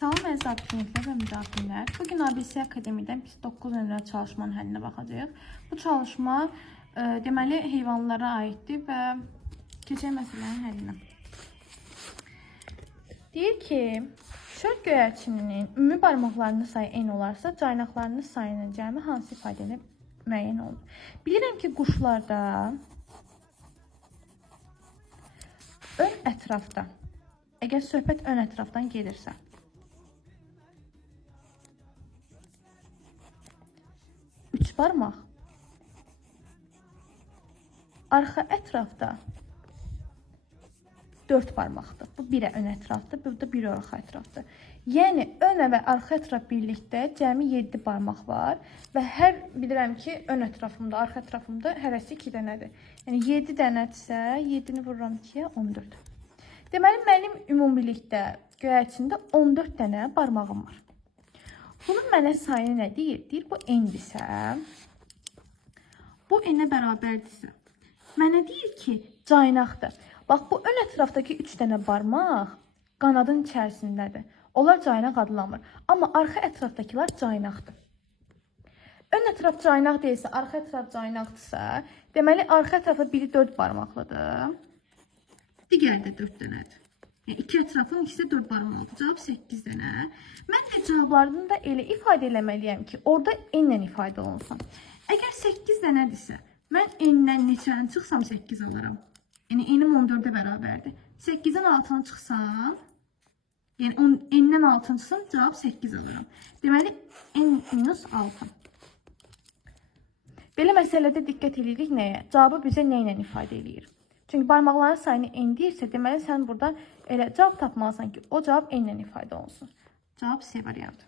Salam əziz abituriyentlər və müdafiələr. Bugün ABC Akademidən biz 9 nömrə çalışmanın həllinə baxacağıq. Bu çalışma deməli heyvanlara aiddir və keçək məsələnin həllinə. Deyir ki, şöl göyərçininin ümumi barmaqlarının sayı eyni olarsa, caynaqlarının sayının cəmi hansı ifadə ilə müəyyən olunur? Bilirəm ki, quşlarda ön ətrafda, əgər söhbət ön ətrafdan gedirsə, 3 barmaq, arxa ətrafda 4 barmaqdır. Bu birə ön ətrafdır, bu da bir arxa ətrafdır. Yəni ön və arxa ətraf birlikdə cəmi 7 barmaq var və hər bilirəm ki, ön ətrafımda, arxa ətrafımda hərəsi 2 dənədir. Yəni 7 dənədirsə, 7-ni vururam 2-yə 14. Deməli mənim ümumilikdə göyərçində 14 dənə barmağım var. Bunun mənə sayı nə deyir? Deyir, bu n-dirsə, bu n-ə bərabərdirsə, mənə deyir ki, caynaqdır. Bax, bu ön ətrafdakı 3 dənə barmaq qanadın içərisindədir. Onlar caynaq adlanmır. Amma arxa ətrafdakılar caynaqdır. Ön ətraf caynaq deyilsə, arxa ətraf caynaqdırsa, deməli, arxa ətrafda biri 4 barmaqlıdır. Digəri də 4 dənədir. Yəni, 2 ətrafın ikisi də 4 barmaqlıdır. Cavab 8 dənə. Mən də cavablarını da elə ifadə eləməliyəm ki, orada n ilə ifadə olunsun. Əgər 8 dənədirsə, mən n-dən neçəni çıxsam 8 alaram. Yəni, n-im 14-ə bərabərdir. 8-dən 6-nı çıxsam, yəni n-dən 6-nı çıxsam, cavab 8 alaram. Deməli, n-6. Belə məsələdə diqqət edirik nəyə? Cavabı bizə nə ilə ifadə edir? Çünki barmaqların sayını n deyirsə, deməli, sən burada elə cavab tapmalısan ki, o cavab n ilə ifadə olunsun. Cavab C variantı.